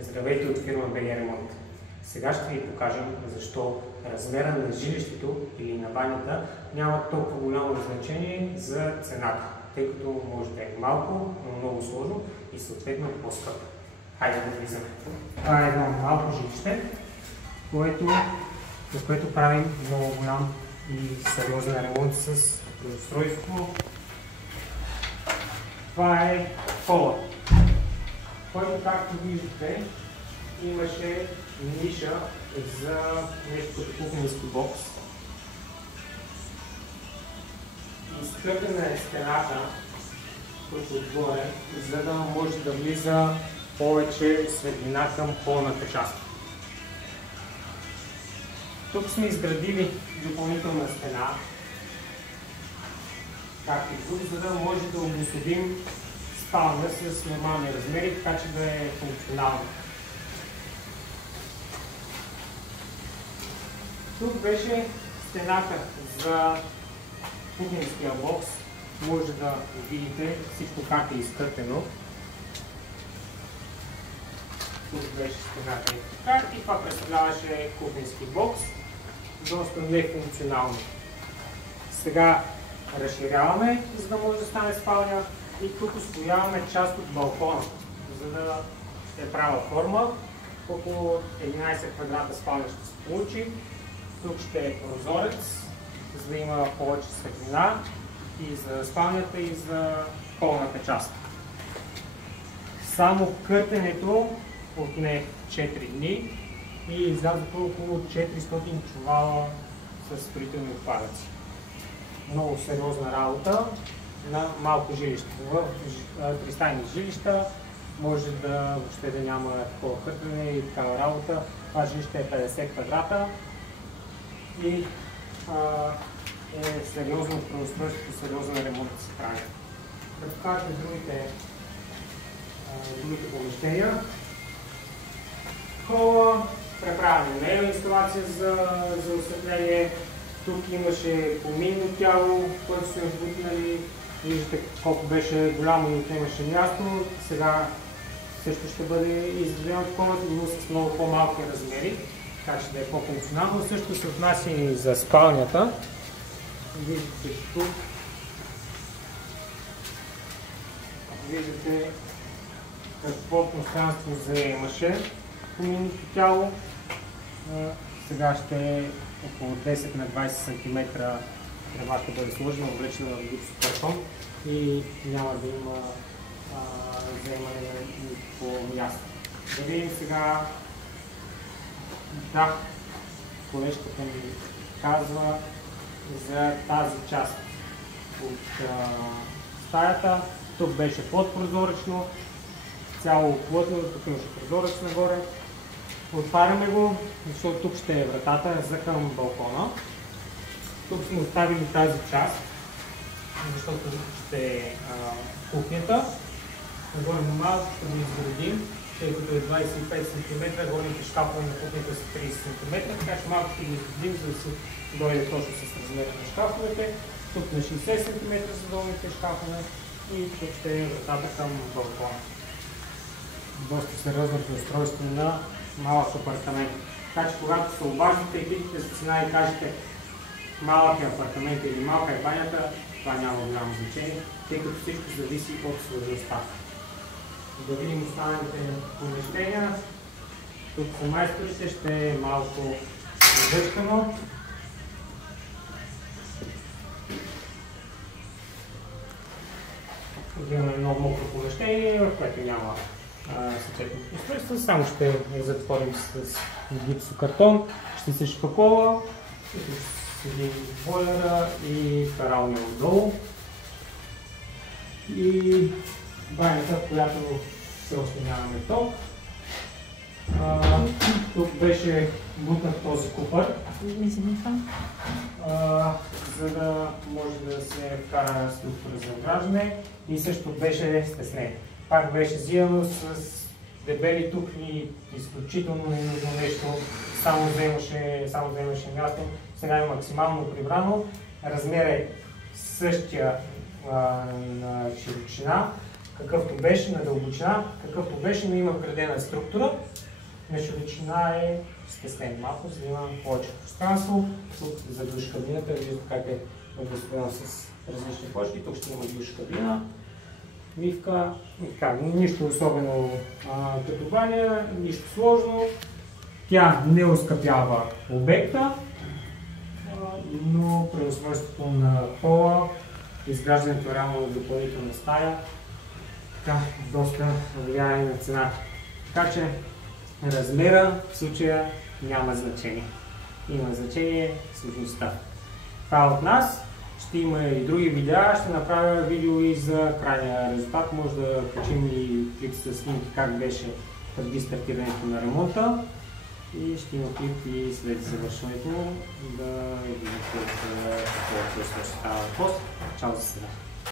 Здравейте от фирма БГ Ремонт. Сега ще ви покажем защо размера на жилището или на банята няма толкова голямо значение за цената, тъй като може да е малко, но много сложно и съответно по-скъпо. Хайде да влизаме. Това е едно малко жилище, в което правим много голям и сериозен ремонт с преустройство. Това е пола, който, както виждате, имаше ниша за нещо като кухненски бокс. Изкъртена е стената, който отгоре, за да може да влиза повече светлина към полната част. Тук сме изградили допълнителна стена, както и тук, за да може да обособим спалня с нормални размери, така че да е функционално. Тук беше стената за кухненския бокс. Може да видите всичко как е изкъртено. Тук беше стената и това представляваше кухненски бокс. Доста нефункционално. Сега разширяваме, за да може да стане спалня, и тук освояваме част от балкона, за да е права форма. Около 11 квадрата спалня ще се получи. Тук ще е прозорец, за да има повече светлина и за спалнята, и за полната част. Само къртенето отне 4 дни и излязоха около 400 чувала с строителни отпадъци. Много сериозна работа на малко жилище. В тристайни жилища може да въобще да няма такова къртене и такава работа. Това жилище е 50 квадрата и е сериозно преустройство, сериозен ремонт да се прави. Да покажем другите помещения. Хола, преправяне на инсталация за осветление. Тук имаше поминно тяло, което сме вбутнали. Виждате колко беше голямо и отнемаше място. Сега също ще бъде изградено такова, но с много по-малки размери, така че да е по-функционално. Също се отнася и за спалнята. Виждате тук. Виждате какво пространство заемаше поминното тяло. Сега ще е около 10 на 20 см трева ще бъде сложена, облечена в гипсокартон и няма да има заемане на никакво място. Да видим сега. Да, колежката ми казва за тази част от стаята. Тук беше подпрозоречно, цяло плътно, тук имаше прозорец нагоре. Отваряме го, защото тук ще е вратата за към балкона. Тук сме оставили тази част, защото ще е кухнята. Нагоре малко ще го изградим, тъй като е 25 см, горните шкафове на кухнята са 30 см, така че малко ще го изградим, за да се дойде точно с размера на шкафовете. Тук на 60 см за долните шкафове и тук ще е вратата към балкона. Доста сериозно преустройство на малък апартамент. Така че когато се обаждате и видите за цена и кажете малък е апартамент или малка е банята, това няма голямо значение, тъй като всичко зависи от сложността. Да видим останалите помещения. Тук по майсторите ще е малко задъчкано. Имаме много мокро помещение, в което няма съответно устройство. Само ще я затворим с гипсокартон, ще се шпакова, ще седи бойлера и пералния отдолу. И банята, в която все още нямаме ток. Тук беше бутнат този купър, за да може да се вкара структура за ограждане, и също беше стеснен. Пак беше зияно с дебели тухли, изключително ненужно нещо, само вземаше място. Сега е максимално прибрано. Размер е същия на широчина, какъвто беше, на дълбочина, какъвто беше, но има вградена структура. На широчина е стеснен малко, за да има повече пространство. Тук за душ кабината, виждате как е обособено с различни плочки. Тук ще има душ кабина, мивка, нищо особено като баня, нищо сложно. Тя не оскъпява обекта, но при устройството на пола, изграждането реално на допълнителна стая, доста влияе на цената. Така че размера в случая няма значение. Има значение сложността. Това от нас. Ще има и други видеа. Ще направя видео и за крайния резултат. Може да качим и клип с снимки как беше преди стартирането на ремонта. И ще има клип и след завършването да видите какво става въпрос. Чао за сега!